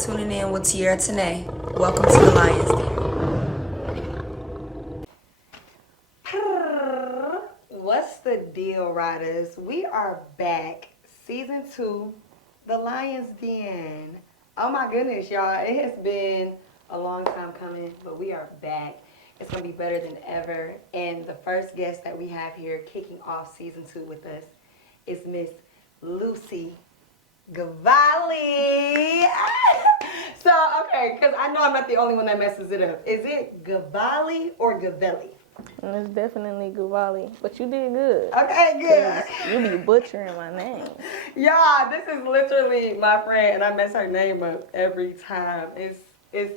tuning in with Tierra Tanae. Welcome to the Lions Den. What's the deal, riders? We are back. Season 2, The Lions Den. Oh my goodness, y'all. It has been a long time coming, but we are back. It's going to be better than ever. And the first guest that we have here kicking off Season 2 with us is Miss Lucy Ghavalli. So, okay, because I know I'm not the only one that messes it up. Is it Ghavalli or Ghavalli? It's definitely Ghavalli, but you did good. Okay, good. You be butchering my name. Y'all, this is literally my friend, and I mess her name up every time. It's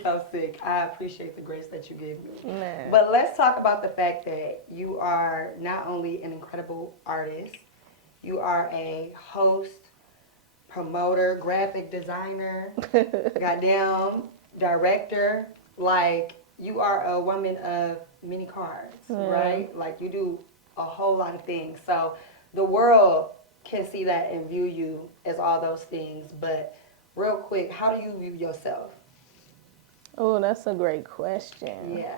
so sick. I appreciate the grace that you give me. Man. But let's talk about the fact that you are not only an incredible artist, you are a host, promoter, graphic designer, goddamn director. Like, you are a woman of many cards, right? Like, you do a whole lot of things. So the world can see that and view you as all those things. But real quick, how do you view yourself? Oh, that's a great question. Yeah.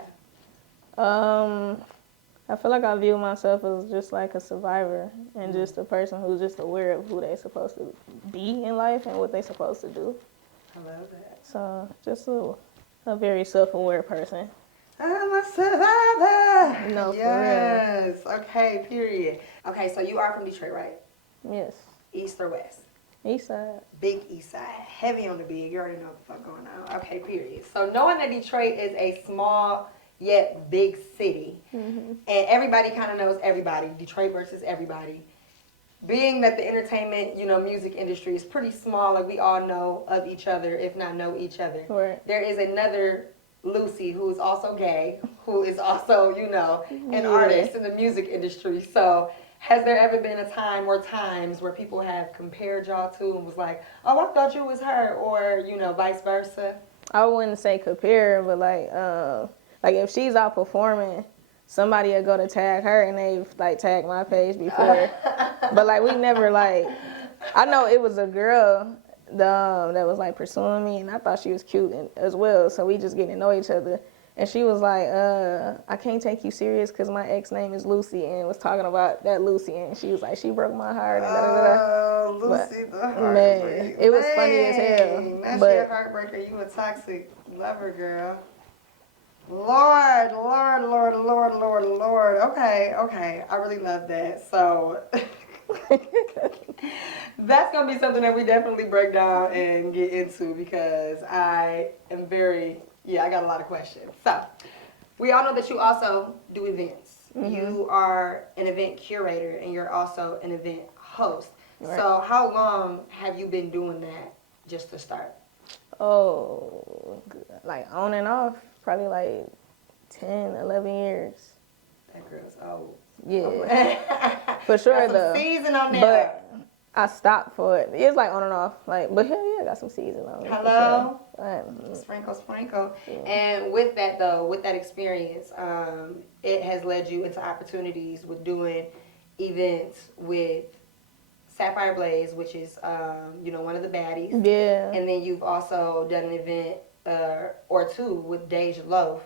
I feel like I view myself as just like a survivor and just a person who's just aware of who they're supposed to be in life and what they're supposed to do. I love that. So just a very self-aware person. I'm a survivor. No, yes. For real. Okay, period. Okay, so you are from Detroit, right? Yes. East or west? East side. Big East Side. Heavy on the big. You already know what the fuck going on. Okay, period. So knowing that Detroit is a small yet big city, and everybody kind of knows everybody, Detroit versus everybody, being that the entertainment, music industry is pretty small, like we all know of each other, if not know each other. Right. There is another Lucy who is also gay, who is also, an artist in the music industry. So has there ever been a time or times where people have compared y'all to and was like, oh, I thought you was her, or, vice versa? I wouldn't say compare, but like if she's out performing, somebody will go to tag her and they've like tagged my page before. But like we never like, I know it was a girl that was like pursuing me and I thought she was cute as well. So we just getting to know each other. And she was like, I can't take you serious because my ex name is Lucy, and was talking about that Lucy. And she was like, she broke my heart. And oh, Lucy the heartbreaker. Man, it was funny as hell. Now she a heartbreaker. You a toxic lover, girl. Lord. Okay. I really love that. So that's going to be something that we definitely break down and get into because I am I got a lot of questions. So we all know that you also do events. You are an event curator and you're also an event host. Right. So how long have you been doing that just to start? Oh, like on and off, probably like 10, 11 years. That girl's old. Yeah. For sure, got some though. Season on there. But I stopped for it. It's like on and off. But hell yeah, I got some season on it. Hello? Sure. Sprinkle. Yeah. And with that, though, with that experience, it has led you into opportunities with doing events with Sapphire Blaze, which is, one of the baddies. Yeah. And then you've also done an event or two with Deja Loaf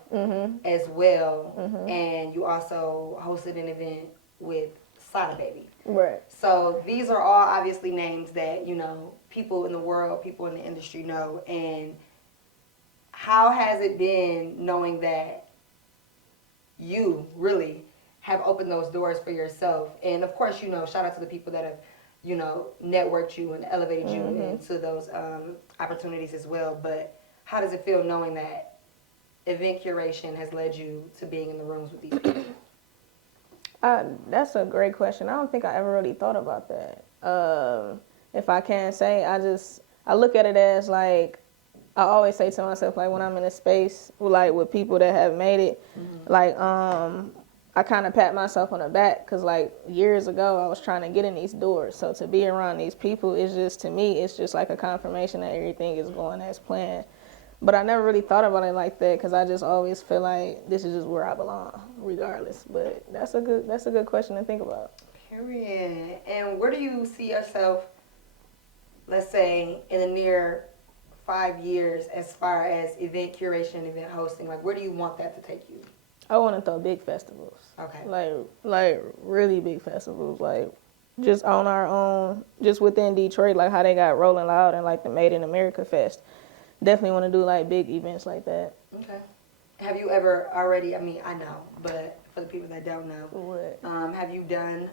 as well. And you also hosted an event with Sada Baby. Right. So these are all obviously names that, people in the world, people in the industry know. And how has it been knowing that you really have opened those doors for yourself? And of course, shout out to the people that have, networked you and elevated you into those opportunities as well. But how does it feel knowing that event curation has led you to being in the rooms with these people? That's a great question. I don't think I ever really thought about that. If I can say, I look at it as like, I always say to myself, like when I'm in a space like with people that have made it, like I kind of pat myself on the back because like years ago I was trying to get in these doors. So to be around these people is just, to me, it's just like a confirmation that everything is going as planned. But I never really thought about it like that because I just always feel like this is just where I belong, regardless. But that's a good question to think about. Period. And where do you see yourself, let's say, in the near 5 years as far as event curation, event hosting? Like, where do you want that to take you? I want to throw big festivals. Okay. Like really big festivals, like just on our own, just within Detroit, like how they got Rolling Loud and like the Made in America Fest. Definitely want to do like big events like that. Okay. Have you ever already, I mean, I know, but for the people that don't know, What? have you done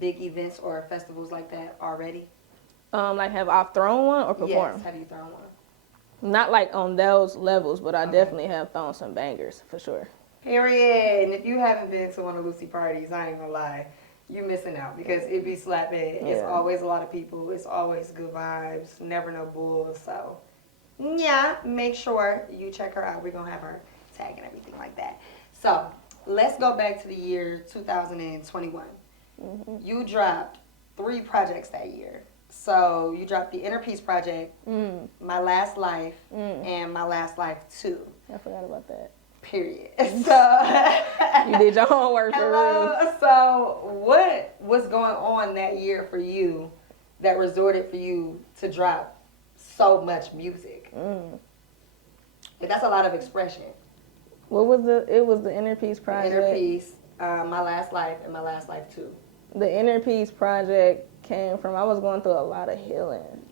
big events or festivals like that already? Like have I thrown one or performed? Yes, have you thrown one? Not like on those levels, but I Okay. definitely have thrown some bangers for sure. Period. And if you haven't been to one of Lucy parties, I ain't gonna lie, you missing out because it be slap bad. It's Yeah. always a lot of people. It's always good vibes. Never no bulls. So, yeah, make sure you check her out. We're gonna have her tag and everything like that. So, let's go back to the year 2021. Mm-hmm. You dropped 3 projects that year. So, you dropped the Inner Peace Project, My Last Life, and My Last Life 2. I forgot about that. Period. So You did your homework for real. hello. So what was going on that year for you that resorted for you to drop so much music? But that's a lot of expression. What was it was the Inner Peace Project. Inner Peace, My Last Life, and My Last Life 2. The Inner Peace Project came from, I was going through a lot of healing.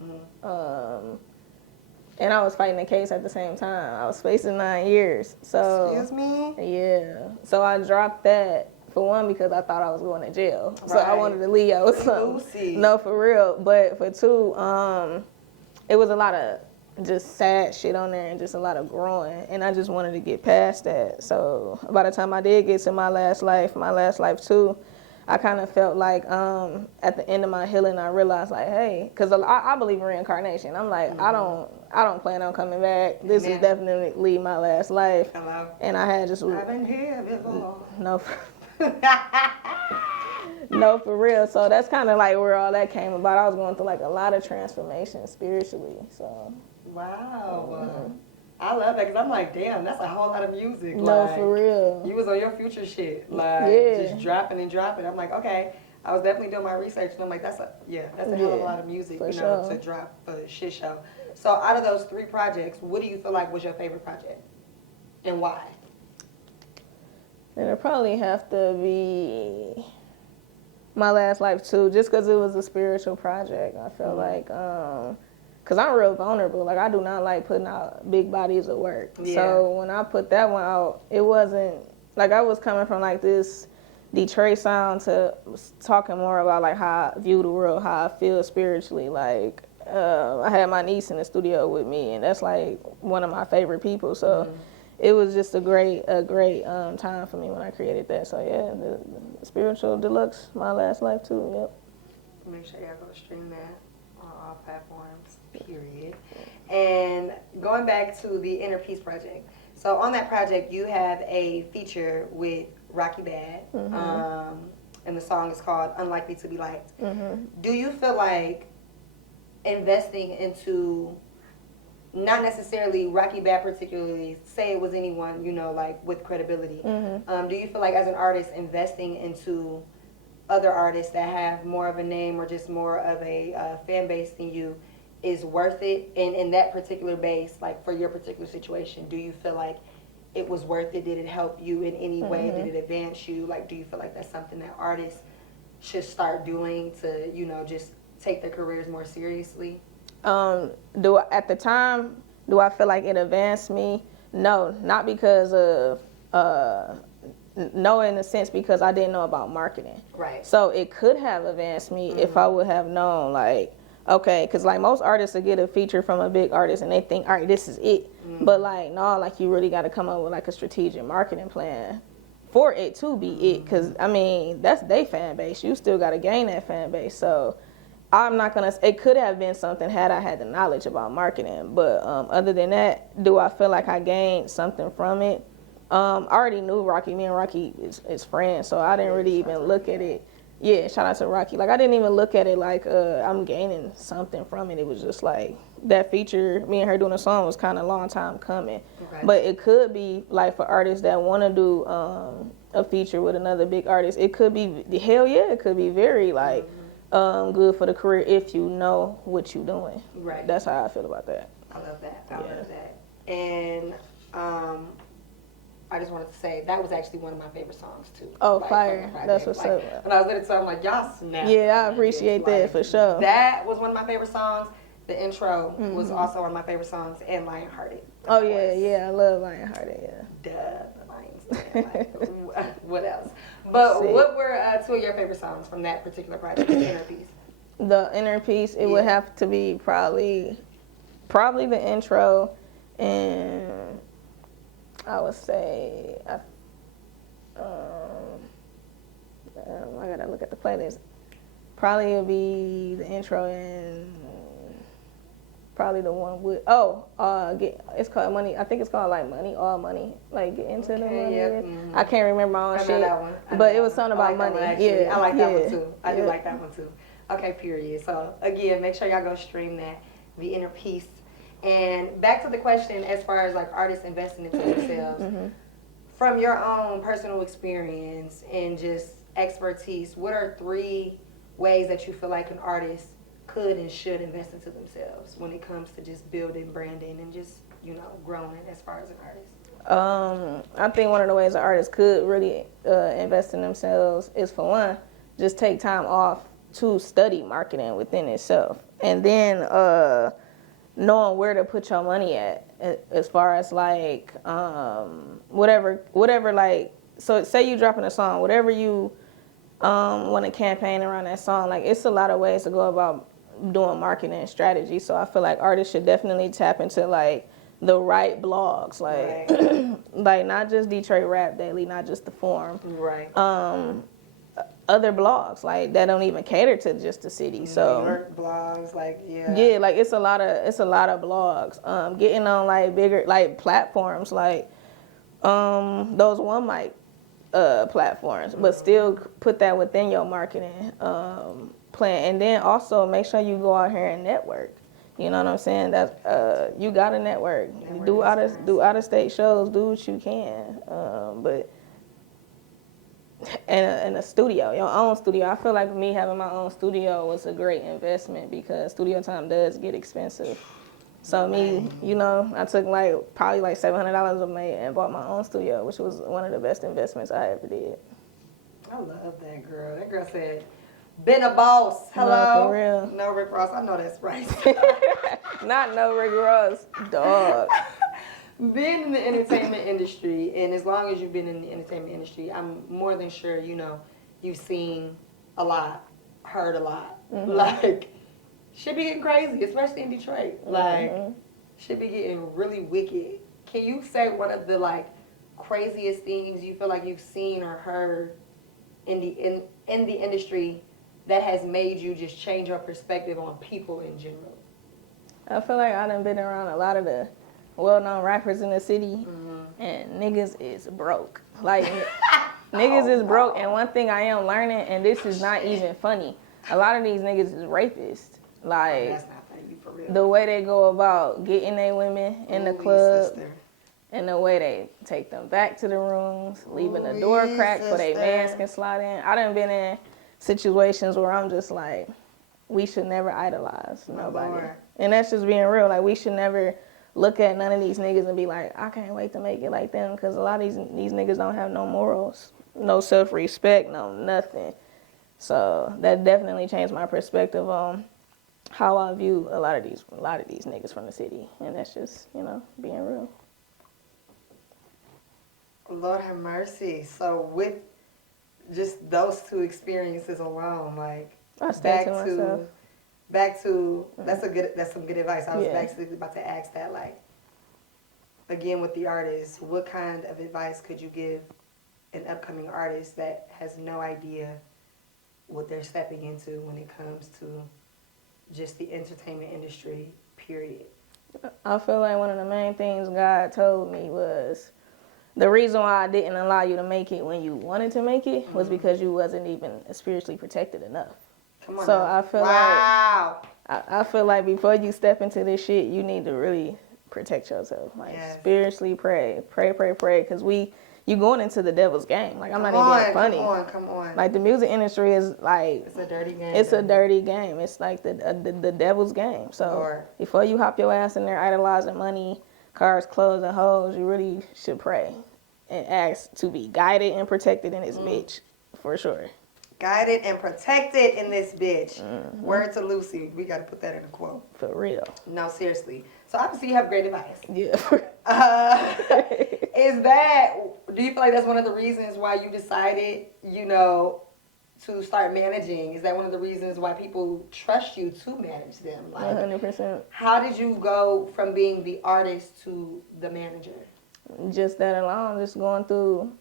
And I was fighting a case at the same time. I was facing 9 years. So Excuse me? yeah. So I dropped that for one because I thought I was going to jail. So I Right. wanted to leave out with something. Lucy. No, for real. But for two, it was a lot of just sad shit on there and just a lot of growing. And I just wanted to get past that. So by the time I did get to My Last Life 2, I kind of felt like at the end of my healing, I realized like, hey, because I believe in reincarnation. I'm like, I don't plan on coming back. This is definitely my last life. Hello. And I had just I've been here before. no, no, for real. So that's kind of like where all that came about. I was going through like a lot of transformation spiritually. So Wow. I love that because I'm like, damn, that's a whole lot of music. no, like, for real. You was on your future shit, like Yeah. just dropping and dropping. I'm like, okay. I was definitely doing my research, and I'm like, that's a hell of a lot of music, for you know, sure. to drop for a shit show. So out of those 3 projects, what do you feel like was your favorite project, and why? And it'll probably have to be My Last Life 2, just because it was a spiritual project. I feel like, because I'm real vulnerable. Like, I do not like putting out big bodies of work. Yeah. So when I put that one out, it wasn't, like, I was coming from, like, this Detroit sound to talking more about, like, how I view the world, how I feel spiritually. Like, I had my niece in the studio with me, and that's, like, one of my favorite people. So it was just a great time for me when I created that. So yeah, the Spiritual Deluxe, My Last Life 2. Yep. Make sure y'all go stream that on all platforms, period. And going back to the Inner Peace Project. So on that project, you have a feature with Rocky Bad, and the song is called Unlikely to Be Liked. Do you feel like investing into, not necessarily Rocky Bad particularly, say it was anyone, you know, like with credibility, do you feel like as an artist investing into other artists that have more of a name or just more of a fan base than you is worth it? And in that particular base, like for your particular situation, do you feel like it was worth it? Did it help you in any way? Did it advance you? Like, do you feel like that's something that artists should start doing to, you know, just take their careers more seriously? At the time, do I feel like it advanced me? No, not because of no, in a sense, because I didn't know about marketing. Right. So it could have advanced me if I would have known, like, okay, because like most artists will get a feature from a big artist and they think, all right, this is it. But like, no, like you really got to come up with like a strategic marketing plan for it to be it. Because I mean, that's their fan base. You still got to gain that fan base. So I'm not gonna. It could have been something had I had the knowledge about marketing. But other than that, do I feel like I gained something from it? I already knew Rocky. Me and Rocky is friends, so I didn't really even look at it. Yeah, shout out to Rocky. Like, I didn't even look at it like I'm gaining something from it. It was just like that feature, me and her doing a song was kind of a long time coming. Okay. But it could be like for artists that want to do a feature with another big artist. It could be, hell yeah, it could be very like good for the career if you know what you're doing. Right. That's how I feel about that. I love that. I love that. And I just wanted to say that was actually one of my favorite songs too. Oh, like, fire! That's what's up. When I was listening to it, I'm like, y'all snap. Yeah, I appreciate that for sure. That was one of my favorite songs. The intro was also one of my favorite songs, and Lionhearted. Oh yeah, I love Lionhearted. Yeah. Duh, the Lions. Like, what else? But what were two of your favorite songs from that particular project? The inner piece. The inner piece, it would have to be probably the intro, and I would say I gotta look at the playlist. Probably it'll be the intro and probably the one with it's called Money. I think it's called like Money, All Money. Like get into the money. Yep. I can't remember my own shit. That one. But it was something about money. I like that one too. I do like that one too. Okay, period. So again, make sure y'all go stream that, the inner piece. And back to the question as far as like artists investing into themselves. From your own personal experience and just expertise, what are 3 ways that you feel like an artist could and should invest into themselves when it comes to just building, branding, and just, growing as far as an artist? I think one of the ways an artist could really invest in themselves is, for one, just take time off to study marketing within itself. And then knowing where to put your money at as far as like whatever like, so say you dropping a song, whatever you want to campaign around that song, like it's a lot of ways to go about doing marketing strategy. So I feel like artists should definitely tap into like the right blogs, like like not just Detroit Rap Daily, not just The Forum, other blogs like that don't even cater to just the city. So New York blogs, like like it's a lot of blogs. Getting on like bigger like platforms like those one mic platforms, but still put that within your marketing plan. And then also make sure you go out here and network. You know what I'm saying? That you got to network. Do out of state shows. Do what you can. But in a studio, your own studio. I feel like me having my own studio was a great investment because studio time does get expensive. So me, I took probably $700 of me and bought my own studio, which was one of the best investments I ever did. I love that girl. That girl said, "Been a boss." Hello. No, for real. No Rick Ross. I know that's right. Not no Rick Ross, dog. Been in the entertainment industry, and as long as you've been in the entertainment industry, I'm more than sure you've seen a lot, heard a lot. Like, shit be getting crazy, especially in Detroit. Like, shit be getting really wicked. Can you say one of the craziest things you feel like you've seen or heard in the industry that has made you just change your perspective on people in general? I feel like I done been around a lot of the well-known rappers in the city, and niggas is broke. Like, niggas is broke, and one thing I am learning, and this is not even funny, a lot of these niggas is rapists. Like, that's not funny, for real. The way they go about getting their women in the club, and the way they take them back to the rooms, leaving the door cracked so they mans can slide in. I done been in situations where I'm just like, we should never idolize nobody. And that's just being real. Like, we should never look at none of these niggas and be like, I can't wait to make it like them, because a lot of these niggas don't have no morals, no self-respect, no nothing. So that definitely changed my perspective on how I view a lot of these niggas from the city, and that's just being real. Lord have mercy. So with just those 2 experiences alone, like, I stand to myself. Back to that's some good advice. I was actually about to ask that, like, again with the artists, what kind of advice could you give an upcoming artist that has no idea what they're stepping into when it comes to just the entertainment industry, period? I feel like one of the main things God told me was the reason why I didn't allow you to make it when you wanted to make it was because you wasn't even spiritually protected enough. Come on. So now. I feel I feel like before you step into this shit, you need to really protect yourself. Like, spiritually pray, because we you going into the devil's game. Like, I'm not even being funny. Come on. Like, the music industry is like, It's a dirty game. it's a dirty game. It's like the devil's game. So Lord. before you hop your ass in there idolizing money, cars, clothes, and hoes, you really should pray and ask to be guided and protected in this bitch, for sure. Guided and protected in this bitch. Word to Lucy. We got to put that in a quote. For real. No, seriously. So obviously you have great advice. Yeah. Do you feel like that's one of the reasons why you decided, you know, to start managing? Is that one of the reasons why people trust you to manage them? Like, 100%. how did you go from being the artist to the manager? Just that alone, just going through,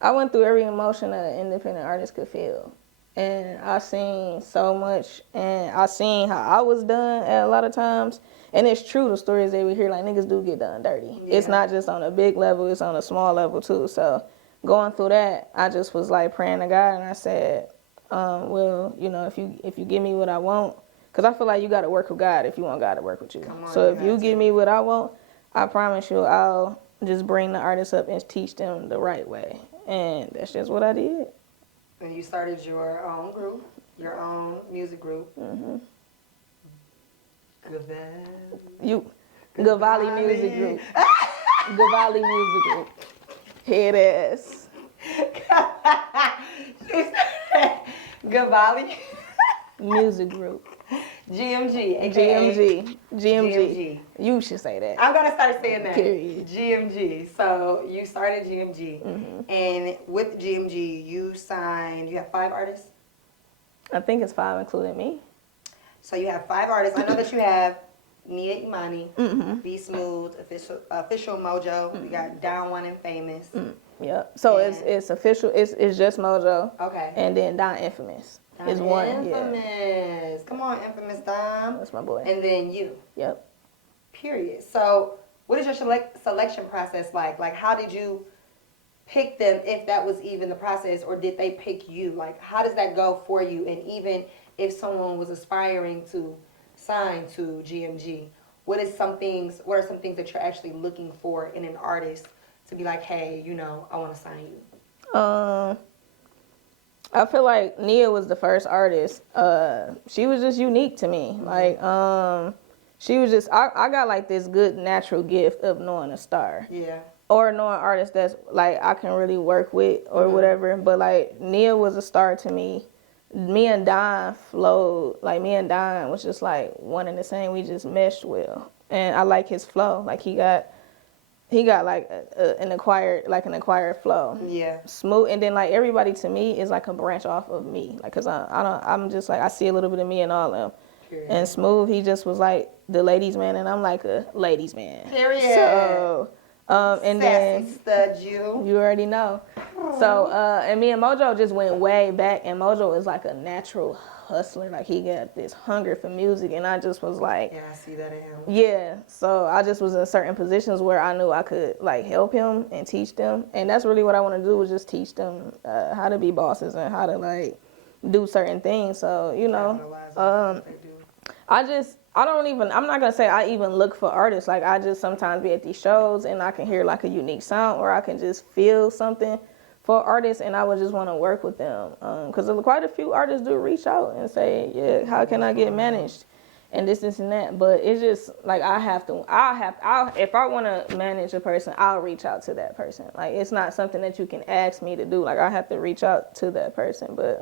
I went through every emotion that an independent artist could feel. And I seen so much, and I seen how I was done at a lot of times. And it's true, the stories that we hear, like, niggas do get done dirty. Yeah. It's not just on a big level, it's on a small level too. So going through that, I just was like praying to God, and I said, well, you know, if you give me what I want, because I feel like you got to work with God if you want God to work with you. So if you give me what I want, I promise you I'll just bring the artists up and teach them the right way. And that's just what I did. And you started your own group, your own music group. Mm-hmm. Ghavalli Music Group. Ghavalli Music Group. Head ass. Ghavalli Music Group. GMG. AKA GMG. You should say that. I'm going to start saying that. Period. GMG. So you started GMG. And with GMG, you have 5 artists? I think it's 5, including me. So you have 5 artists. I know that you have Nia Imani, Be Smooth, Official Mojo. We got Down One and Famous. Yep. So it's official. It's just Mojo. Okay. And then Don Infamous is one. Infamous. Yeah. Come on, Infamous Don. That's my boy. And then you. Yep. Period. So what is your selection process like? Like, how did you pick them, if that was even the process, or did they pick you? Like, how does that go for you? And even if someone was aspiring to sign to GMG, what are some things that you're actually looking for in an artist to be like, hey, you know, I want to sign you? I feel like Nia was the first artist. She was just unique to me. Like, she was just, I got like this good natural gift of knowing a star. Yeah. Or knowing artists that's like I can really work with or whatever. But like Nia was a star to me. Me and Don flowed, like me and Don was just like one and the same. We just meshed well. And I like his flow. Like he got like an acquired flow. Yeah. Smooth. And then like everybody to me is like a branch off of me. Like, cause I'm just like, I see a little bit of me in all of them. Period. And Smooth, he just was like the ladies man, and I'm like a ladies man. Period. So, and then stud you already know. So, and me and Mojo just went way back, and Mojo is like a natural hustler. Like he got this hunger for music, and I just was like, yeah, I see that in him. Yeah, so I just was in certain positions where I knew I could like help him and teach them, and that's really what I want to do, is just teach them how to be bosses and how to like do certain things. So you know, I'm not gonna say I even look for artists. Like I just sometimes be at these shows and I can hear like a unique sound, or I can just feel something for artists, and I would just want to work with them. Because quite a few artists do reach out and say, yeah, how can I get managed? And this and that. But it's just like if I want to manage a person, I'll reach out to that person. Like it's not something that you can ask me to do. Like I have to reach out to that person. But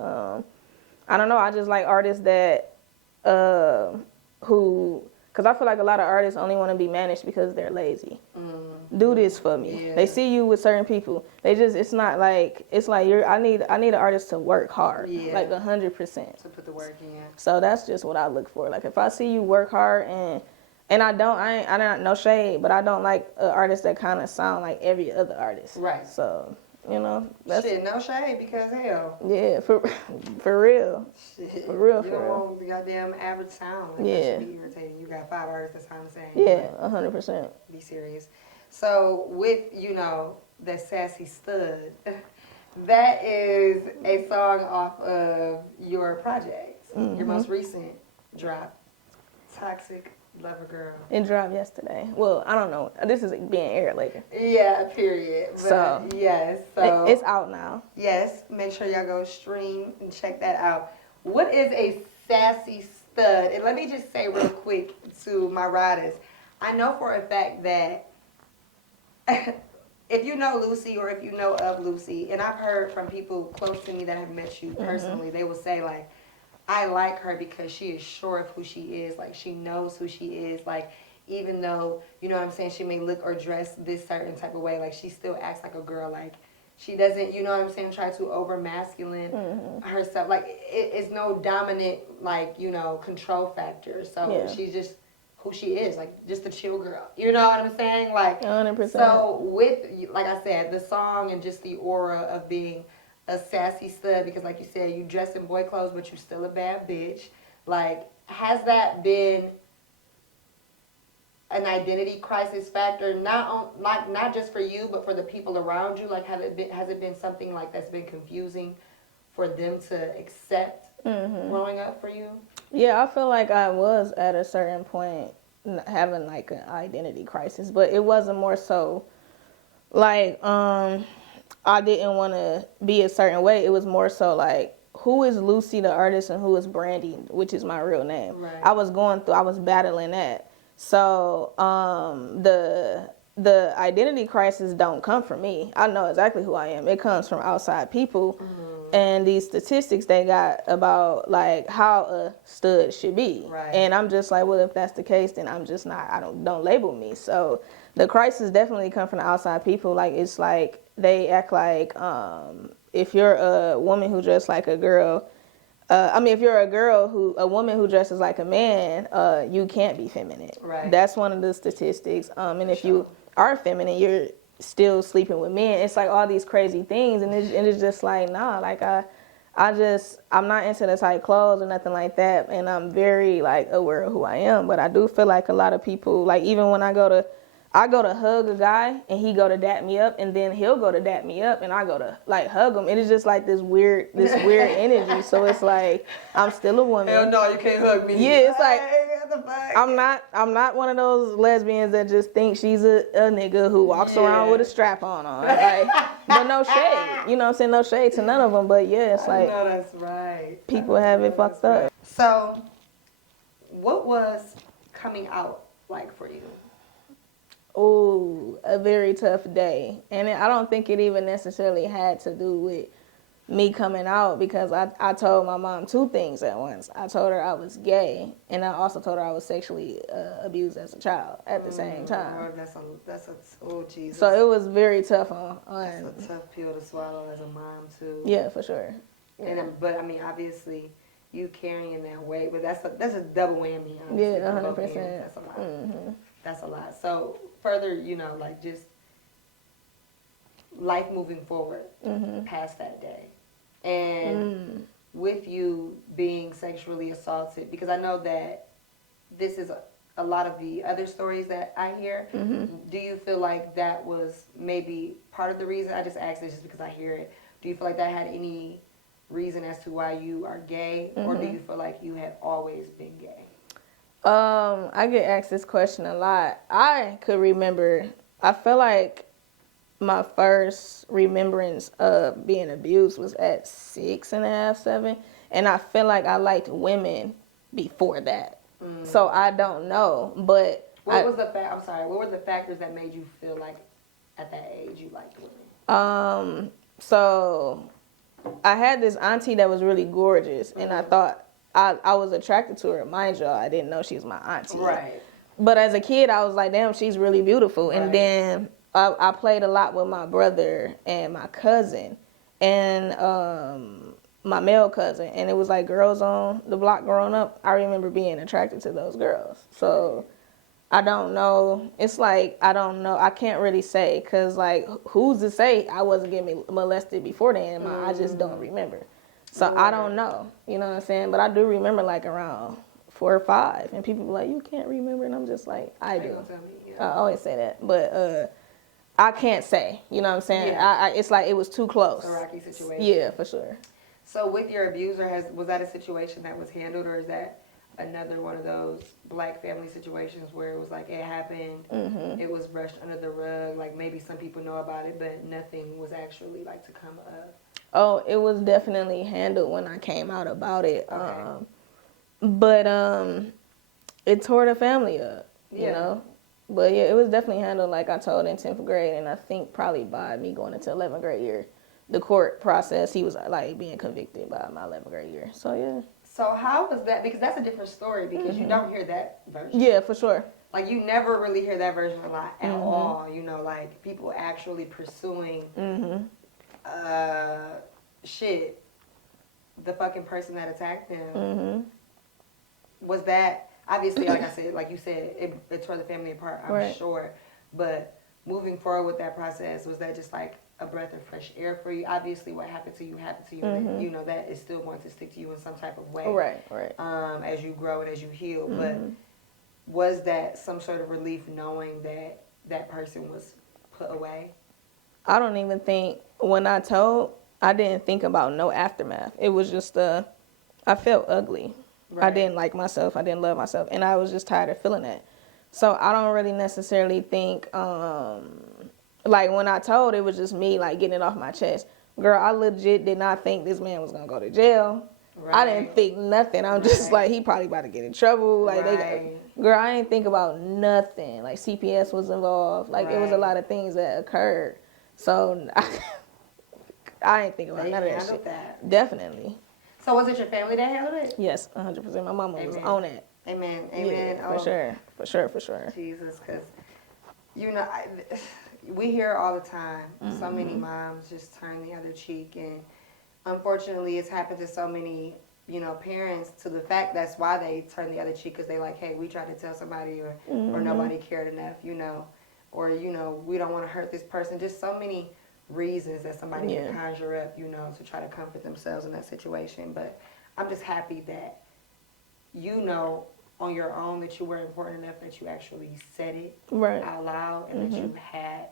I don't know. I just like artists that because I feel like a lot of artists only want to be managed because they're lazy. Do this for me. Yeah. They see you with certain people. It's like I need an artist to work hard, like 100%. To put the work in. So that's just what I look for. Like if I see you work hard and I don't no shade, but I don't like an artist that kind of sound like every other artist. Right. So. You know, that's shit, no shade, because hell. Yeah, for real. Shit. For real. You don't want the goddamn average sound. Like, that should be irritating. You got 5 artists that sound the same. Yeah, 100%. Be serious. So with, you know, that Sassy Stud, that is a song off of your project, your most recent drop, Toxic Love a girl. It dropped yesterday. Well, I don't know. This is being aired later. Yeah, period. But So, yes, so it's out now. yes, make sure y'all go stream and check that out. What is a sassy stud? And let me just say real quick to my riders, I know for a fact that if you know Lucy or if you know of Lucy, and I've heard from people close to me that have met you personally, they will say like, I like her because she is sure of who she is. Like, she knows who she is. Like, even though, you know what I'm saying, she may look or dress this certain type of way, like, she still acts like a girl. Like, she doesn't, you know what I'm saying, try to over masculine herself. Like, it's no dominant, like, you know, control factor. So she's just who she is, like, just a chill girl. You know what I'm saying? Like, 100%. So with, like I said, the song and just the aura of being a sassy stud, because like you said, you dress in boy clothes, but you still a bad bitch. Like, has that been an identity crisis factor? Not just for you, but for the people around you. Like, has it been something like that's been confusing for them to accept growing up for you? Yeah, I feel like I was at a certain point having like an identity crisis, but it wasn't more so like I didn't want to be a certain way. It was more so like, who is Lucy the artist and who is Brandy, which is my real name. Right. I was battling that. So the identity crisis don't come from me. I know exactly who I am. It comes from outside people. And these statistics they got about like how a stud should be. Right. And I'm just like, well, if that's the case, then I'm just not, don't label me. So the crisis definitely come from the outside people. Like, it's like they act like if you're a woman who dresses like a girl, if you're a woman who dresses like a man, you can't be feminine. Right. That's one of the statistics. And if you are feminine, you're still sleeping with men. It's like all these crazy things, and it's just like, nah, like I'm not into the tight clothes or nothing like that, and I'm very like aware of who I am. But I do feel like a lot of people, like, even when I go to hug a guy and he go to dap me up, and then he'll go to dap me up and I go to like hug him, and it's just like this weird energy. So it's like, I'm still a woman. Hell no, you can't hug me. Yeah, it's like, what the fuck? I'm not one of those lesbians that just think she's a nigga who walks around with a strap on. Like, but no shade. You know what I'm saying? No shade to none of them. But yeah, it's like, no, that's right. people have it fucked up. So, what was coming out like for you? Oh, a very tough day. And I don't think it even necessarily had to do with me coming out, because I told my mom two things at once. I told her I was gay, and I also told her I was sexually abused as a child at the same time. Lord, that's a oh Jesus. So it was very tough on. That's a tough pill to swallow as a mom too. Yeah, for sure. Yeah. And but I mean, obviously, you carrying that weight, but that's a double whammy. Honestly, Yeah, 100%. That's a lot. That's a lot. So further, you know, like just life moving forward past that day. And with you being sexually assaulted, because I know that this is a lot of the other stories that I hear. Do you feel like that was maybe part of the reason? I just asked this just because I hear it. Do you feel like that had any reason as to why you are gay, or do you feel like you have always been gay? I get asked this question a lot. I could remember, I feel like my first remembrance of being abused was at 6.5, 7. And I feel like I liked women before that. So I don't know, but what were the factors that made you feel like at that age you liked women? So I had this auntie that was really gorgeous, and I thought I was attracted to her. Mind you, I didn't know she was my auntie. Right. But as a kid, I was like, damn, she's really beautiful. Right. And then I played a lot with my brother and my cousin and my male cousin. And it was like girls on the block growing up. I remember being attracted to those girls. So I don't know. It's like, I don't know. I can't really say, because like, who's to say I wasn't getting molested before then? I just don't remember. So I don't know. You know what I'm saying? But I do remember like around 4 or 5. And people be like, you can't remember? And I'm just like, I do. Tell me, yeah. I always say that. But I can't say. You know what I'm saying? Yeah. It's like it was too close. It's a rocky situation. Yeah, for sure. So with your abuser, was that a situation that was handled, or is that another one of those black family situations where it was like it happened, it was brushed under the rug, like maybe some people know about it, but nothing was actually like to come of? Oh, it was definitely handled when I came out about it. Okay. But it tore the family up, you Yeah. know. But yeah, it was definitely handled like I told in 10th grade, and I think probably by me going into 11th grade year, the court process, he was like being convicted by my 11th grade year. So yeah. So how was that? Because that's a different story because you don't hear that version. Yeah, for sure. Like you never really hear that version a lot at all. You know, like people actually pursuing shit. The fucking person that attacked him. Was that obviously, like I said, like you said, it tore the family apart, I'm sure. But moving forward with that process, was that just like a breath of fresh air for you? Obviously, what happened to you, and you know that is still going to stick to you in some type of way. Right. As you grow and as you heal. But was that some sort of relief knowing that that person was put away? I don't even think, when I told, I didn't think about no aftermath. It was just, I felt ugly. Right. I didn't like myself. I didn't love myself. And I was just tired of feeling that. So I don't really necessarily think, like when I told, it was just me like getting it off my chest. Girl, I legit did not think this man was going to go to jail. Right. I didn't think nothing. I'm just like, he probably about to get in trouble. Like, girl, I didn't think about nothing. Like CPS was involved. Like it was a lot of things that occurred. So I didn't think about none of that shit. That. Definitely. So was it your family that handled it? Yes, 100%. My mama was on it. Amen. Yeah, for sure. Jesus, because, you know, we hear all the time, so many moms just turn the other cheek. And unfortunately, it's happened to so many, you know, parents to the fact that's why they turn the other cheek, because they like, hey, we tried to tell somebody or nobody cared enough, you know. Or, you know, we don't want to hurt this person. Just so many reasons that somebody can conjure up, you know, to try to comfort themselves in that situation. But I'm just happy that you know on your own that you were important enough that you actually said it out loud and that you had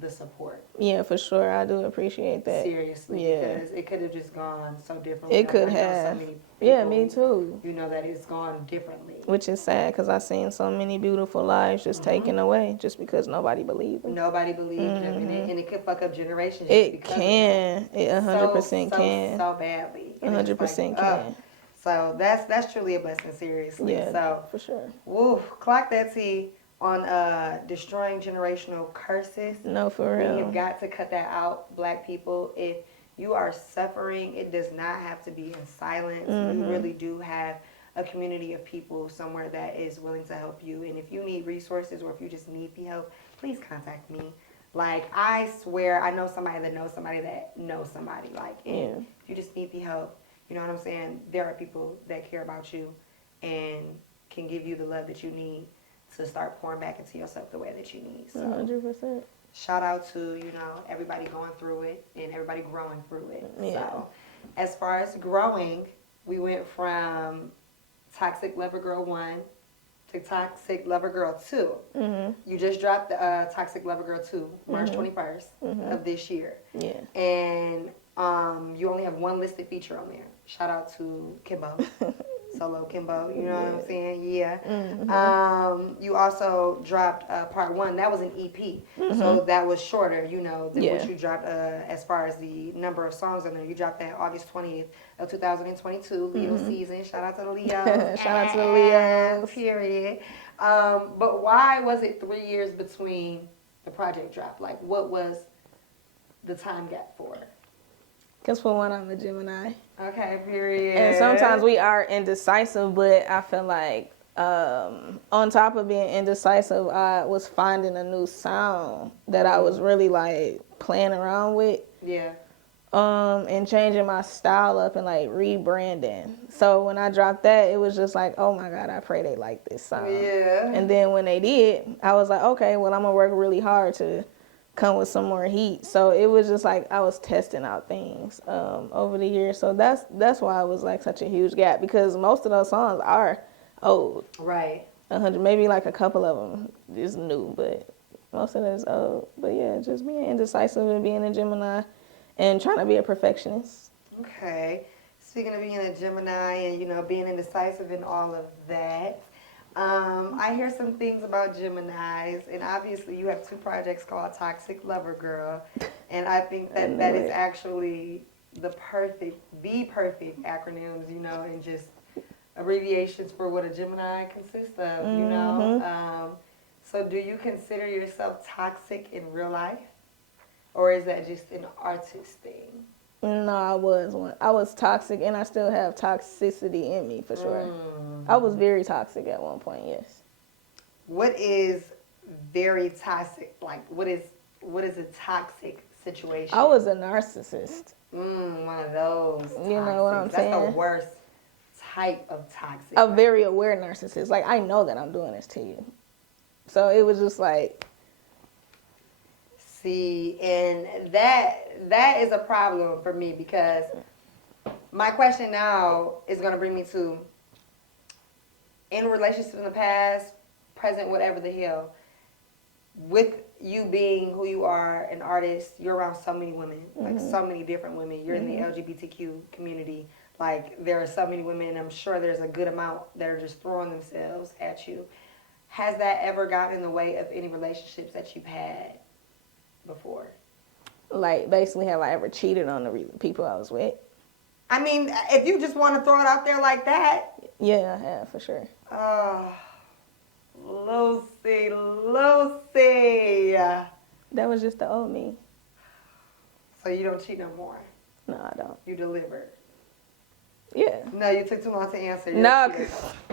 the support. Yeah, for sure. I do appreciate that. Seriously, because it could have just gone so differently. It could have. So many people, me too. You know that it's gone differently. Which is sad because I've seen so many beautiful lives just taken away just because nobody believed them. Nobody believed them, and it could fuck up generations. It can. It 100% can. So badly. 100% can. So that's truly a blessing, seriously. Yeah, so for sure. Woo, clock that T on destroying generational curses. No, for real. You've got to cut that out, black people. If you are suffering, it does not have to be in silence. You really do have a community of people somewhere that is willing to help you. And if you need resources or if you just need the help, please contact me. Like, I swear, I know somebody that knows somebody that knows somebody. Like, and if you just need the help, you know what I'm saying? There are people that care about you and can give you the love that you need to start pouring back into yourself the way that you need. So 100%. Shout out to, you know, everybody going through it and everybody growing through it. Yeah. So as far as growing, we went from Toxic Lover Girl 1 to Toxic Lover Girl 2. You just dropped the Toxic Lover Girl 2, March 21st of this year. Yeah. And you only have one listed feature on there. Shout out to Kimbo. Solo Kimbo, you know what I'm saying? Yeah. You also dropped part 1. That was an EP. So that was shorter, you know, than what you dropped as far as the number of songs on there. You dropped that August 20th of 2022, Leo season. Shout out to the Leo. Shout out to the Leos. Period. But why was it 3 years between the project drop? Like, what was the time gap for? Because for one, I'm a Gemini. Okay, period. And sometimes we are indecisive, but I feel like on top of being indecisive, I was finding a new sound that I was really like playing around with. Yeah. And changing my style up and like rebranding. So when I dropped that, it was just like, oh my God, I pray they like this sound. Yeah. And then when they did, I was like, okay, well, I'm gonna work really hard to come with some more heat. So it was just like I was testing out things over the years. So that's why it was like such a huge gap, because most of those songs are old. Right. 100, maybe like a couple of them is new, but most of it is old. But yeah, just being indecisive and being a Gemini and trying to be a perfectionist. Okay. Speaking of being a Gemini and, being indecisive and all of that, I hear some things about Geminis, and obviously you have two projects called Toxic Lover Girl, and I think that is actually the perfect acronyms, and just abbreviations for what a Gemini consists of. So do you consider yourself toxic in real life? Or is that just an artist thing? No, I was one. I was toxic, and I still have toxicity in me, for sure. I was very toxic at one point, yes. What is very toxic? Like, what is a toxic situation? I was a narcissist. One of those. You know what I'm saying? That's the worst type of toxic. A very aware narcissist. Like, I know that I'm doing this to you. So it was just like... See, and that is a problem for me, because my question now is going to bring me to, in relationships in the past, present, whatever the hell, with you being who you are, an artist, you're around so many women, like so many different women. You're in the LGBTQ community. Like, there are so many women, and I'm sure there's a good amount that are just throwing themselves at you. Has that ever gotten in the way of any relationships that you've had before? Like, basically, have I ever cheated on the people I was with? I mean, if you just want to throw it out there like that. Yeah, I have, for sure. Lucy. That was just the old me. So you don't cheat no more? No, I don't. You delivered? Yeah. No, you took too long to answer.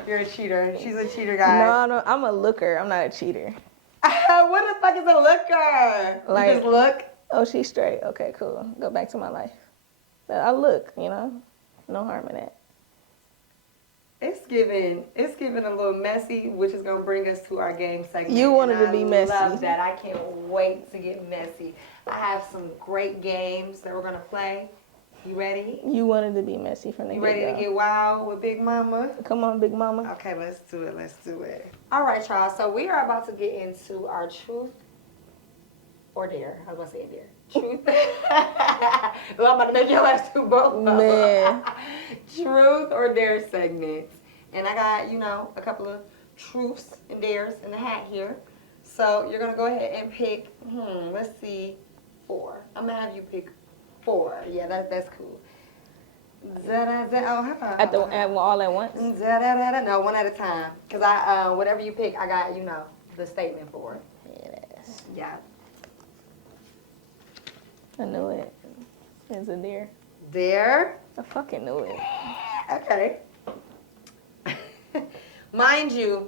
You're a cheater. She's a cheater, guys. No, I'm a looker. I'm not a cheater. What the fuck is a looker? Like, you just look? Oh, she's straight. Okay, cool. Go back to my life. But I look, no harm in that. It's giving a little messy, which is going to bring us to our game segment. You wanted to be messy. I love that. I can't wait to get messy. I have some great games that we're going to play. You ready? You wanted to be messy from the get-go. You ready to get wild with Big Mama? Come on, Big Mama. Okay, let's do it. All right, y'all. So we are about to get into our truth or dare. I was about to say dare. Truth. Well, I'm about to make your ass do both. Man. Truth or dare segments. And I got, a couple of truths and dares in the hat here. So you're going to go ahead and pick, let's see, 4. I'm going to have you pick 4. Yeah, that's cool. All at once? No, one at a time. Because whatever you pick, I got, the statement for it. Yes. Yeah. I knew it. It's a dare. Dare? I fucking knew it. Okay. Mind you,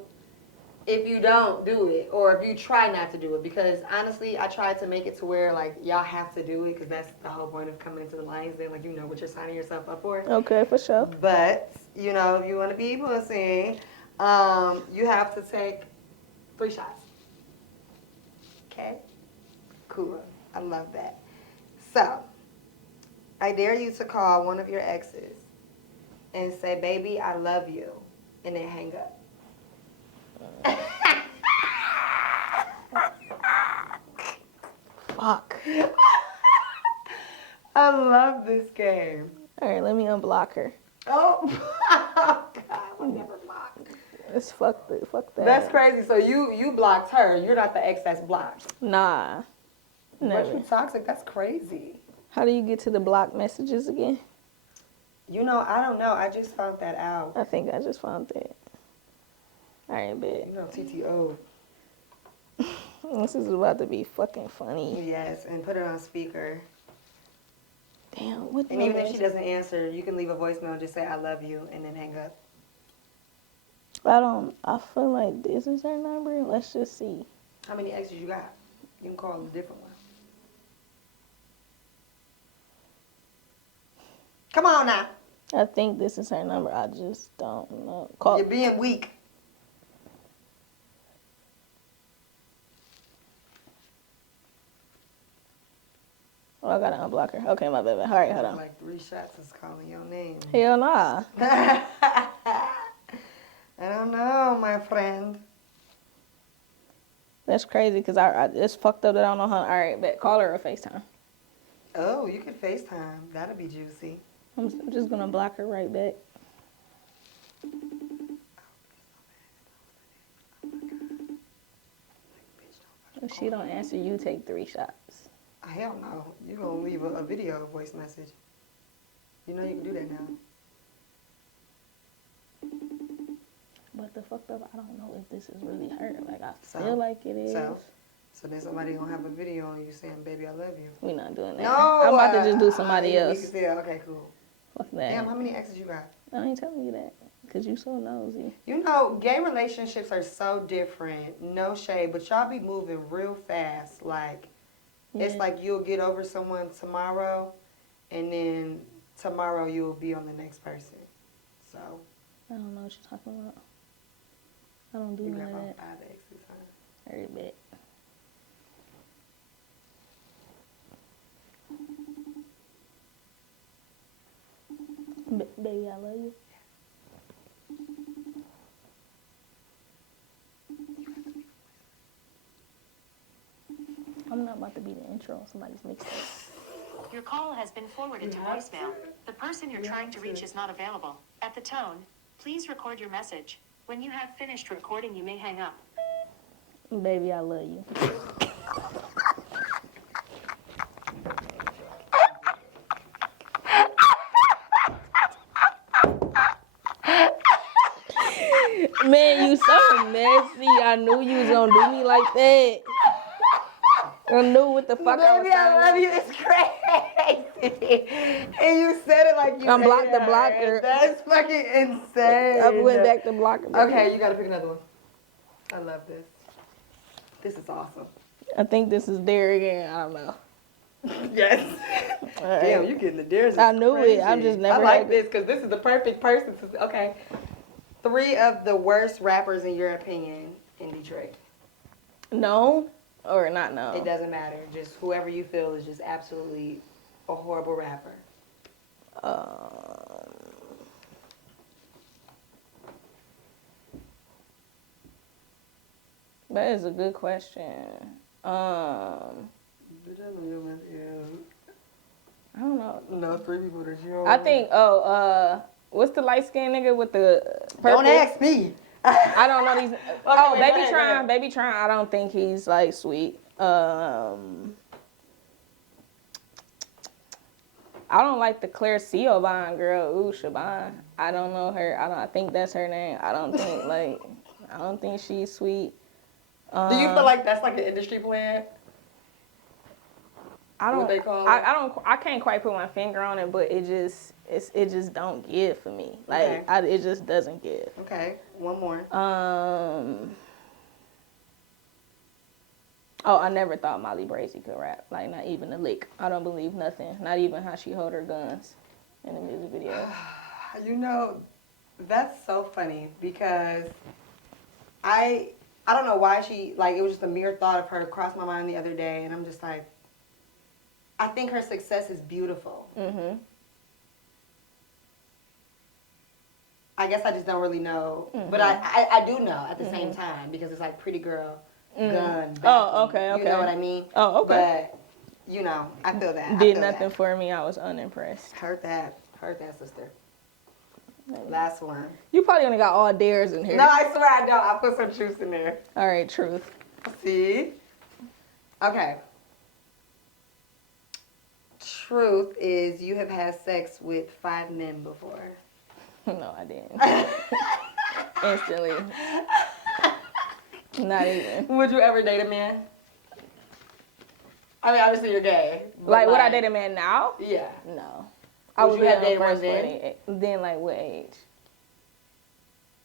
if you don't do it, or if you try not to do it, because honestly, I tried to make it to where, like, y'all have to do it, because that's the whole point of coming into the Lions Den, like, you know what you're signing yourself up for. Okay, for sure. But, if you want to be pussy, you have to take 3 shots. Okay? Cool. I love that. So, I dare you to call one of your exes and say, baby, I love you, and then hang up. Fuck. I love this game. All right, let me unblock her. Oh, God, I never blocked. It's fuck that. That's crazy. So you blocked her. You're not the ex that's blocked. Nah. Never. But you toxic. That's crazy. How do you get to the block messages again? I don't know. I just found that out. I think I just found that. All right, bet. TTO. This is about to be fucking funny. Yes, and put it on speaker. Damn, what? And even if she doesn't answer, you can leave a voicemail and just say, I love you, and then hang up. I feel like this is her number. Let's just see. How many exes you got? You can call a different one. Come on now. I think this is her number. I just don't know. You're being weak. Oh, I gotta unblock her. Okay, my bad. All right, hold on. Like 3 shots is calling your name. Hell nah. I don't know, my friend. That's crazy because I it's fucked up that I don't know her. All right, bet. Call her or FaceTime. Oh, you can FaceTime. That'll be juicy. I'm just gonna block her right back. If she don't answer, you take 3 shots. Hell no. You gonna leave a video voice message. You know you can do that now. But the fucked up, I don't know if this is really her. Like, I So- feel like it is. So then somebody gonna have a video on you saying, "Baby, I love you." We not doing that. No, I'm about to just do somebody you else. can say, okay, cool. Fuck that. Damn, how many exes you got? I ain't telling you that. Because you so nosy. You know, gay relationships are so different. No shade, but y'all be moving real fast. Like, it's Yeah. like you'll get over someone tomorrow, and then tomorrow you'll be on the next person. So, I don't know what you're talking about. I don't do you none got of about that. 5 exes, huh? Every bit. Baby, I love you. I'm not about to be the intro on somebody's mixtape. Your call has been forwarded to voicemail. The person you're trying to reach is not available. At the tone, please record your message. When you have finished recording, you may hang up. Baby, I love you. Man, you so messy. I knew you was gonna do me like that. I knew what the fuck I was Baby, I trying love to you. It's crazy. And you said it like you Unblocked hate the blocker. That's fucking insane. I went back to block her. Okay, you gotta pick another one. I love this. This is awesome. I think this is there again. I don't know. Yes. All right. Damn, you getting the dares. I knew it. I'm just never I like had- this because this is the perfect person to. Okay. 3 of the worst rappers in your opinion in Detroit. Known or not known? It doesn't matter. Just whoever you feel is just absolutely a horrible rapper. That is a good question. I don't know. No, 3 people that you don't. I think. What's the light skinned nigga with the purple? Don't ask me. I don't know these. wait, Baby go ahead, go Trying. ahead. Baby Trying. I don't think he's like sweet. I don't like the Claire Siobhan girl. Ooh, Siobhan. I don't know her. I think that's her name. I don't think she's sweet. Do you feel like that's like an industry plan? I don't. What they call it? I can't quite put my finger on it, but it just don't give for me. Like Okay. it just doesn't give. Okay, one more. Oh, I never thought Molly Brazy could rap. Like not even a lick. I don't believe nothing. Not even how she hold her guns in the music video. You know, that's so funny because I don't know why she, like, it was just a mere thought of her crossed my mind the other day, and I'm just like, I think her success is beautiful. Mhm. I guess I just don't really know, but Mm-hmm. I do know at the same time because it's like pretty girl, gun. Oh, backing, okay. You know what I mean? Oh, okay. But you know, I feel that. I Did feel nothing that. for me. I was unimpressed. Heard that, sister. Last one. You probably only got all dares in here. No, I swear I don't. I put some juice in there. All right, truth. See? Okay. Truth is you have had sex with 5 men before. No, I didn't. Instantly. Not even. Would you ever date a man? I mean, obviously you're gay. but Like, would I date a man now? Yeah. No. Would you have on dated one first then? wedding. Then, like, what age?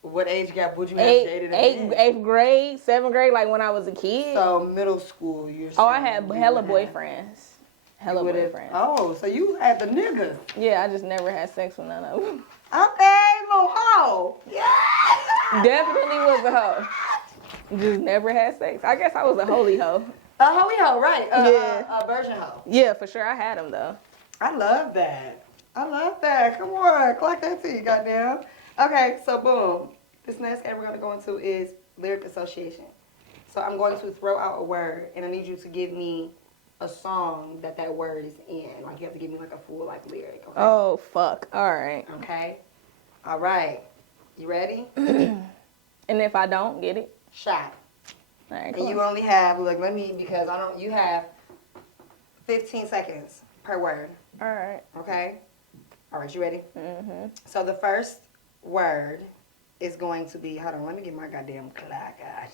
What age gap would you have dated a man? Eighth grade, 7th grade, like when I was a kid. So middle school, you're Oh, I saying had you hella would have- boyfriends. Hella you would have- boyfriends. Oh, so you had the niggas. Yeah, I just never had sex with none of them. Okay, little hoe. Yeah. Definitely was a hoe. Just never had sex. I guess I was a holy hoe. A hoey hoe, right? Yeah. A virgin hoe. Yeah, for sure. I had them though. I love that. Come on, clock that T, goddamn. Okay, so boom. This next area we're gonna go into is lyric association. So I'm going to throw out a word, and I need you to give me a song that word is in. Like, you have to give me like a full like lyric. Okay? Oh, fuck. All right. Okay. All right. You ready? And if I don't get it? Shot. All right, And you only have, look, because you have 15 seconds per word. All right. Okay? All right, you ready? Mm-hmm. So the first word is going to be, hold on, let me get my goddamn clock out.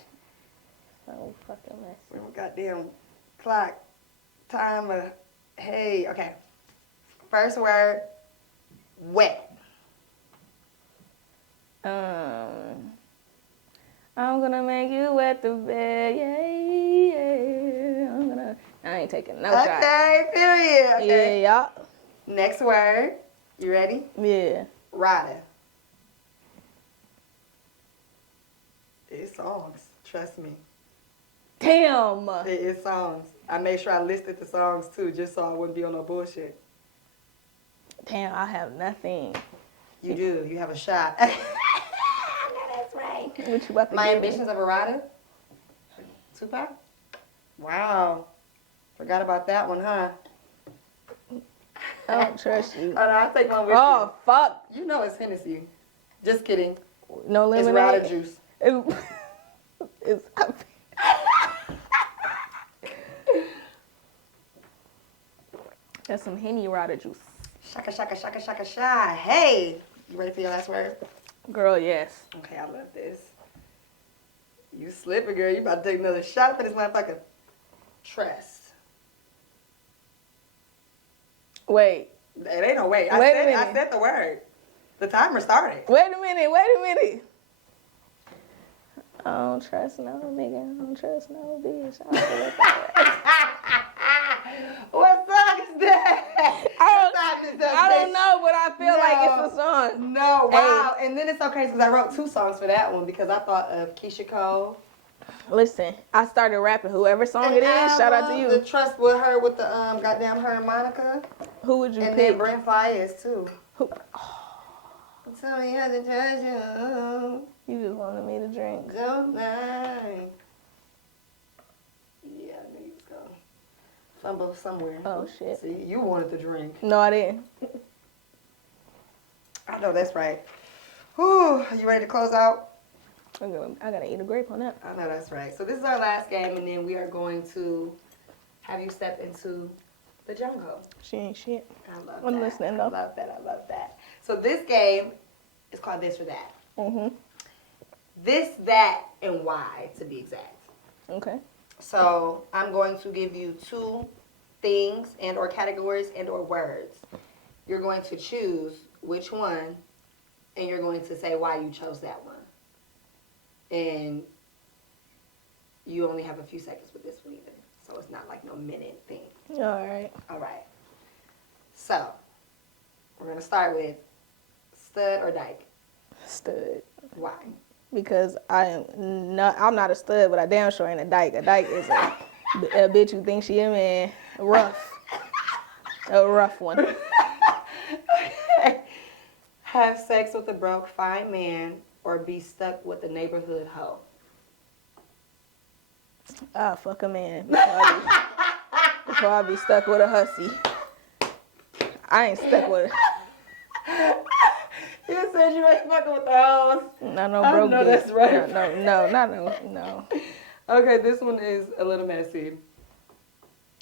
Oh, fucking mess. Where my goddamn clock, timer, hey, okay. First word, wet. I'm gonna make you wet the bed, yeah. I ain't taking no shot. Okay, period. Okay. Yeah, Next word, you ready? yeah. Rider. It's songs, trust me. Damn. It is songs. I made sure I listed the songs too, just so I wouldn't be on no bullshit. Damn, I have nothing. You do. You have a shot. That's right. What you about to My give me? Ambitions of a Rider. Tupac. Wow. Forgot about that one, huh? I don't trust you. Oh, no, I'll take one with Oh, fuck. you. You know it's Hennessy. Just kidding. No It's lemonade? Rider juice. It's That's some Henny Rider juice. Shaka, shaka, shaka, shaka, shy. Hey. You ready for your last word? Girl, yes. Okay, I love this. You slipping, girl. You about to take another shot for this motherfucker. Trust. Wait. It ain't no way. Wait a minute. I said the word. The timer started. Wait a minute. I don't trust no nigga. I don't trust no bitch. I don't know what that What song is that? I don't know, but I feel like it's a song. No, wow. Hey. And then it's okay because I wrote 2 songs for that one because I thought of Keisha Cole. Listen, I started rapping. Whoever song it is, shout out to you. The Trust with her with the goddamn her and Monica. Who would you and pick? And then Brent Fayez too. Who? Tell me how to touch you. You just wanted me to drink. Don't mind. Yeah, I knew you was going. Fumble somewhere. Oh, shit. See, you wanted to drink. No, I didn't. I know that's right. Whew, you ready to close out? I gotta eat a grape on that. I know that's right. So this is our last game, and then we are going to have you step into the jungle. She ain't shit. I love I'm that. listening, though. I love that. So this game is called This or That. Mm-hmm. This, that, and why, to be exact. Okay. So I'm going to give you 2 things and or categories and or words. You're going to choose which one, and you're going to say why you chose that one. And you only have a few seconds with this one either. So it's not like no minute thing. All right. All right. So we're going to start with stud or dyke. Stud. Why? Because I'm not a stud, but I damn sure ain't a dyke. A dyke is a bitch who thinks she a man. Rough. A rough one. Okay. Have sex with a broke, fine man, or be stuck with a neighborhood hoe. Ah, fuck a man. Before I be stuck with a hussy. I ain't stuck with her. You said you ain't fucking with the hoes. Not no broke know bitch. that's right. No. Okay, this one is a little messy.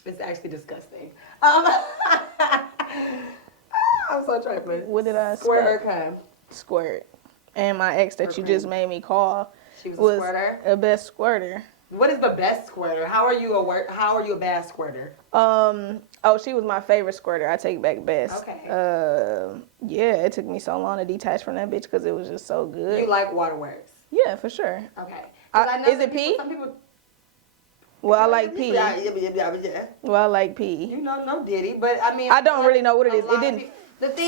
It's actually disgusting. I'm so trifling. What did I Squirt or expect? cum? Squirt. And my ex that you just made me call She was a squirter? a best squirter. What is the best squirter? How are you a bad squirter? She was my favorite squirter. I take back best. Okay. Yeah, it took me so long to detach from that bitch because it was just so good. You like waterworks? Yeah, for sure. Okay. 'Cause I know Is it pee? Some people. Well, I like pee. Yeah. Well, I like pee. You know, no Diddy, but I mean. I don't really know what it is. It didn't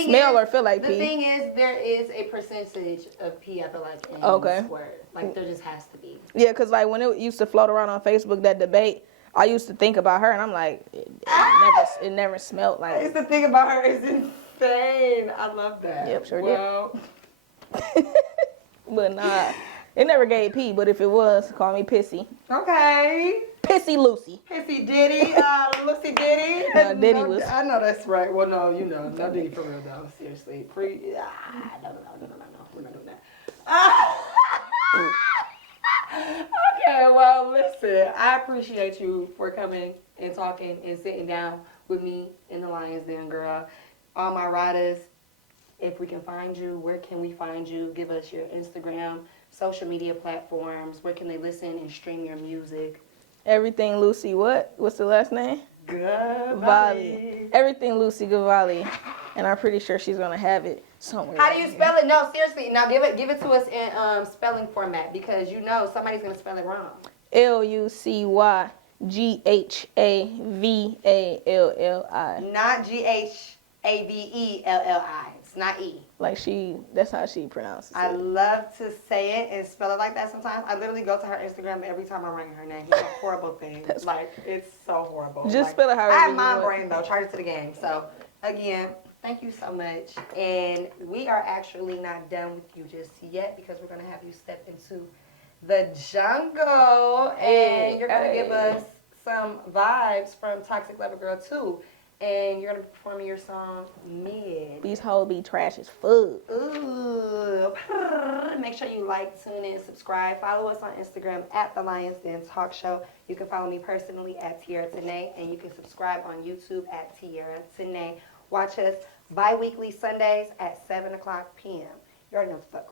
smell or feel like pee. The thing is, there is a percentage of pee, I feel like, in squirt. Like, there just has to be. Yeah, because, like, when it used to float around on Facebook, that debate, I used to think about her, and I'm like, it never smelled like... I used to think about her. It's insane. I love that. Yep, sure did. But nah, It never gave P, but if it was, call me Pissy. Okay. Pissy Lucy. Pissy Diddy, Lucy Diddy. No, Diddy was. I know that's right. Well, no, you know, no Diddy for real though. Seriously, no, we're not doing that. Okay, well, listen, I appreciate you for coming and talking and sitting down with me in the Lions Den, girl. All my riders, if we can find you, where can we find you? Give us your Instagram, social media platforms. Where can they listen and stream your music? Everything Lucy what? What's the last name? Ghavalli. Everything Lucy Ghavalli. And I'm pretty sure she's going to have it somewhere. How do you spell it? No, seriously. Now give it to us in spelling format because you know somebody's going to spell it wrong. Lucygavalli. Not Ghavelli. It's not E. Like that's how she pronounces it. I love to say it and spell it like that sometimes. I literally go to her Instagram every time I'm writing her name. It's a horrible thing. Like, it's so horrible. Just spell it however I have you my want. brain, though. Charge it to the game. So, again, thank you so much. And we are actually not done with you just yet because we're going to have you step into the jungle. And you're going to give us some vibes from Toxic Lover Girl 2. And you're going to be performing your song, Mid. These hoes be trash as fuck. Ooh. Make sure you like, tune in, subscribe. Follow us on Instagram at The Lions Den Talkshow. You can follow me personally at Tiara Tanae. And you can subscribe on YouTube at Tiara Tanae. Watch us bi-weekly Sundays at 7 o'clock p.m. You already know what the fuck.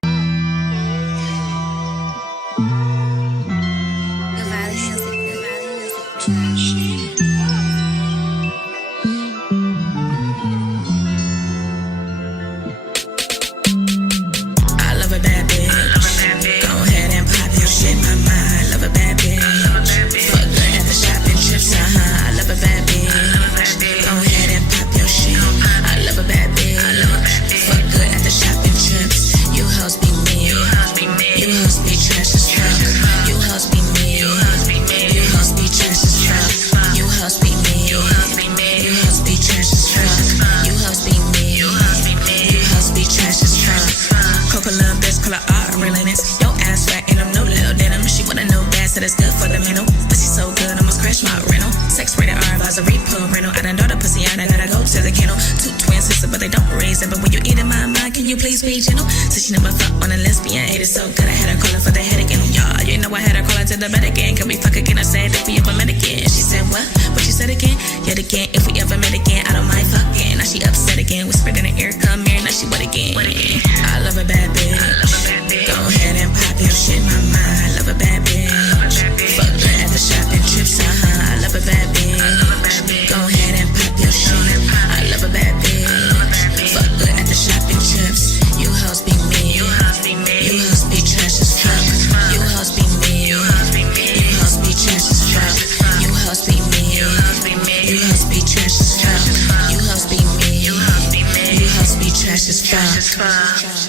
But when you eat in my mind, can you please be gentle? So she never fuck on a lesbian, ate it so good I had her calling for the head again. Y'all, you know I had her calling to the bed again. Can we fuck again? I said if we ever met again. She said what? What you said again? Yet again, if we ever met again, I don't mind fucking. Now she upset again, whispered in her ear, come here. Now she what again? I love a bad bitch. Go ahead and pop your shit, mama. I love a bad bitch. Fuck her at the shopping trips, I love a bad bitch. Go ahead and pop your shit. I love a bad bitch. Fuck good at the shopping trips. You hoes be mean. You hoes be trash as fuck. You hoes be mean. You hoes be trash as fuck. You hoes be mean. You hoes be trash as fuck. You hoes be mean. You hoes be trash as fuck.